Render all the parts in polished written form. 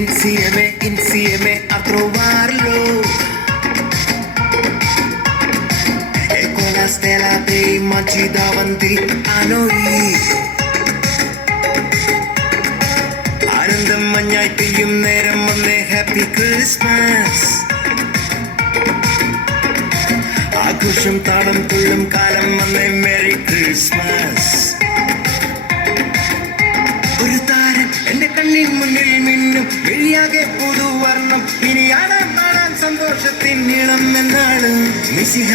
insieme a trovarlo. E con la stella dei magi davanti a noi. ആനന്ദം മഞ്ഞായി പെയ്യും നേരം വന്നേ ഹാപ്പി ക്രിസ്മസ്. ആഘോഷം താളം തുള്ളും കാലം വന്നേ മെറി ക്രിസ്മസ്. ഒരു താരം എന്റെ കണ്ണിൻ മുന്നിൽ മിന്നും വെളിയാകെ പുതുവർണ്ണം ഇനി ആടാൻ പാടാൻ സന്തോഷത്തിൻ നീളം എന്നാണ്. മിശിഹ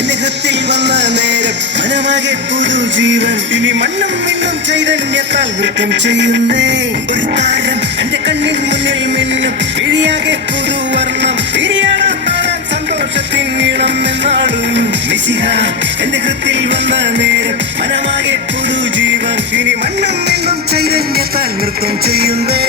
എന്റെ ഹൃത്തിൽ വന്ന നേരം മനമാകെ പുതുജീവൻ ഇനി മണ്ണും മിന്നും ചൈതന്യത്താൽ നൃത്തം ചെയ്യുന്നേ. ഒരു താരം എന്റെ കണ്ണിൻ മുന്നിൽ മിന്നും വെളിയാകെ പുതുവർണ്ണം ഇനി ആടാൻ പാടാൻ സന്തോഷത്തിൻ നീളം എന്നാണ്. മിശിഹ എന്റെ ഹൃത്തിൽ വന്ന നേരം മനമാകെ പുതുജീവൻ ഇനി മണ്ണും മിന്നും ചൈതന്യത്താൽ നൃത്തം ചെയ്യുന്നേ.